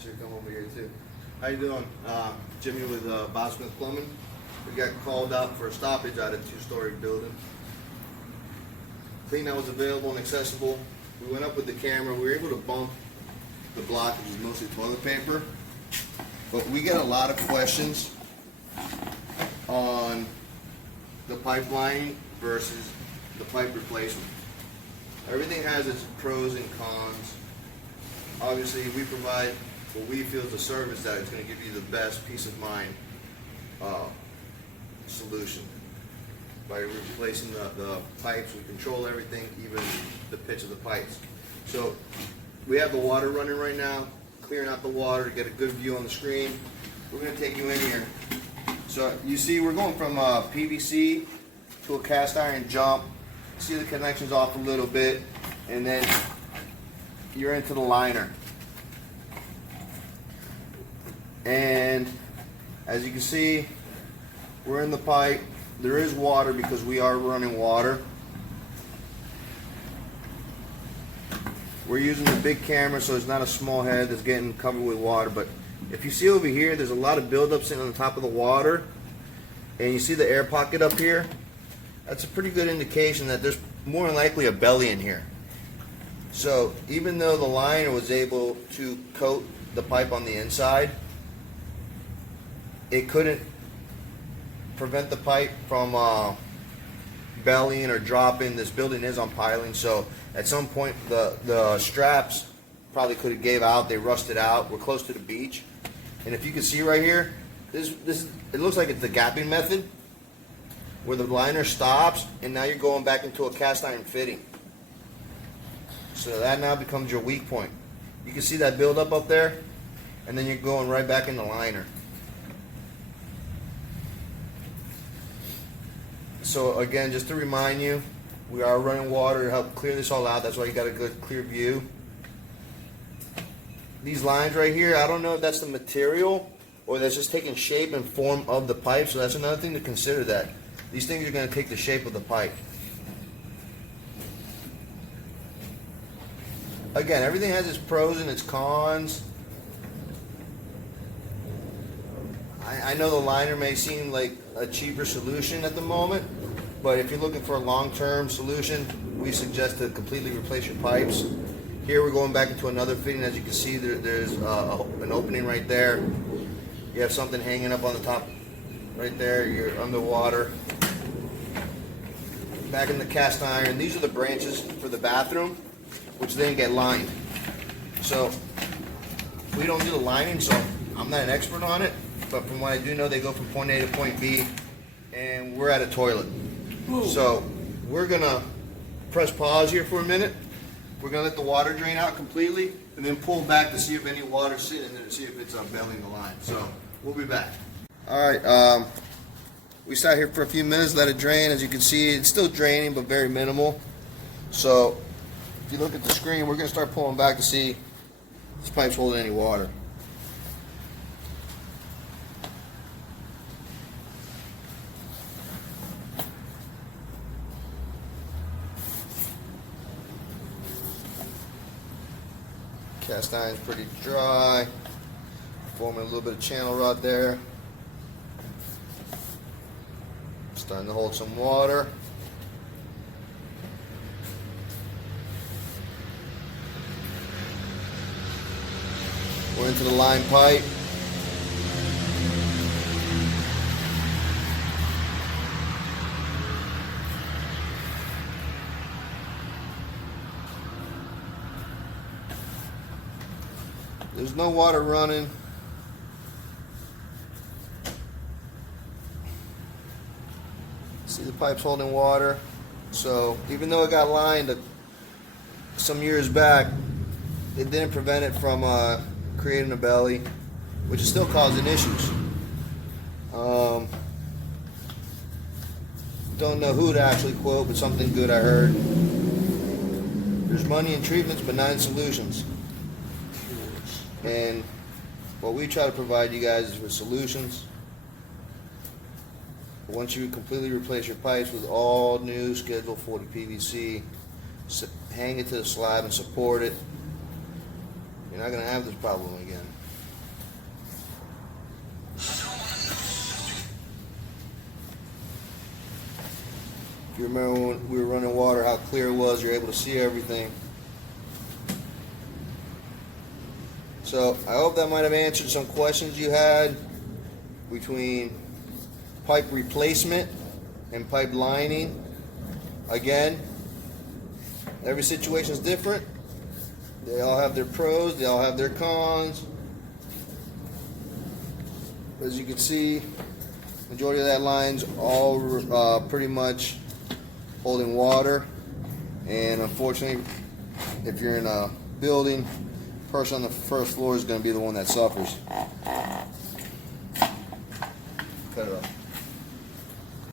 want you to come over here too. How you doing? Jimmy with Bob Smith Plumbing. We got called out for a stoppage at a two-story building. Clean that was available and accessible. We went up with the camera. We were able to bump the block, which is mostly toilet paper. But we get a lot of questions on the pipeline versus the pipe replacement. Everything has its pros and cons. Obviously, we provide what we feel is a service that is going to give you the best peace of mind solution. By replacing the pipes, we control everything, even the pitch of the pipes. So we have the water running right now, clearing out the water to get a good view on the screen. We're going to take you in here. So you see we're going from PVC to a cast iron jump. See the connections off a little bit, and then you're into the liner. And as you can see, we're in the pipe. There is water because we are running water. We're using the big camera, so it's not a small head that's getting covered with water. But if you see over here, there's a lot of buildup sitting on the top of the water, and you see the air pocket up here. That's a pretty good indication that there's more than likely a belly in here. So even though the liner was able to coat the pipe on the inside, it couldn't prevent the pipe from bellying or dropping. This building is on piling, so at some point the straps probably could have gave out. They rusted out. We're close to the beach, and if you can see right here, this it looks like it's the gapping method, where the liner stops, and now you're going back into a cast iron fitting. So that now becomes your weak point. You can see that buildup up there, and then you're going right back in the liner. So again, just to remind you, we are running water to help clear this all out. That's why you got a good clear view. These lines right here, I don't know if that's the material or that's just taking shape and form of the pipe. So that's another thing to consider, that these things are going to take the shape of the pipe. Again, everything has its pros and its cons. I know the liner may seem like a cheaper solution at the moment, but if you're looking for a long-term solution, we suggest to completely replace your pipes. Here we're going back into another fitting. As you can see, there's an opening right there. You have something hanging up on the top right there. You're underwater. Back in the cast iron. These are the branches for the bathroom, which then get lined. So we don't do the lining, so I'm not an expert on it, but from what I do know, they go from point A to point B, and we're at a toilet. Ooh. So we're gonna press pause here for a minute. We're gonna let the water drain out completely, and then pull back to see if any water's sitting in there, to see if it's bellying the line. So we'll be back. All right, we sat here for a few minutes, let it drain. As you can see, it's still draining, but very minimal. So if you look at the screen, we're gonna start pulling back to see if this pipe's holding any water. Cast iron's pretty dry, forming a little bit of channel rot there. Starting to hold some water. We're into the line pipe. There's no water running. See, the pipe's holding water. So even though it got lined some years back, it didn't prevent it from creating a belly, which is still causing issues. Don't know who to actually quote, but something good I heard. There's money in treatments, but not in solutions. And what we try to provide you guys is with solutions. Once you completely replace your pipes with all new Schedule 40 PVC, hang it to the slab and support it, you're not going to have this problem again. you remember when we were running water, how clear it was, you're able to see everything. So I hope that might have answered some questions you had between pipe replacement and pipe lining. Again, every situation is different. They all have their pros, they all have their cons. As you can see, majority of that line's all pretty much holding water, and unfortunately, if you're in a building, the person on the first floor is going to be the one that suffers. Cut it off.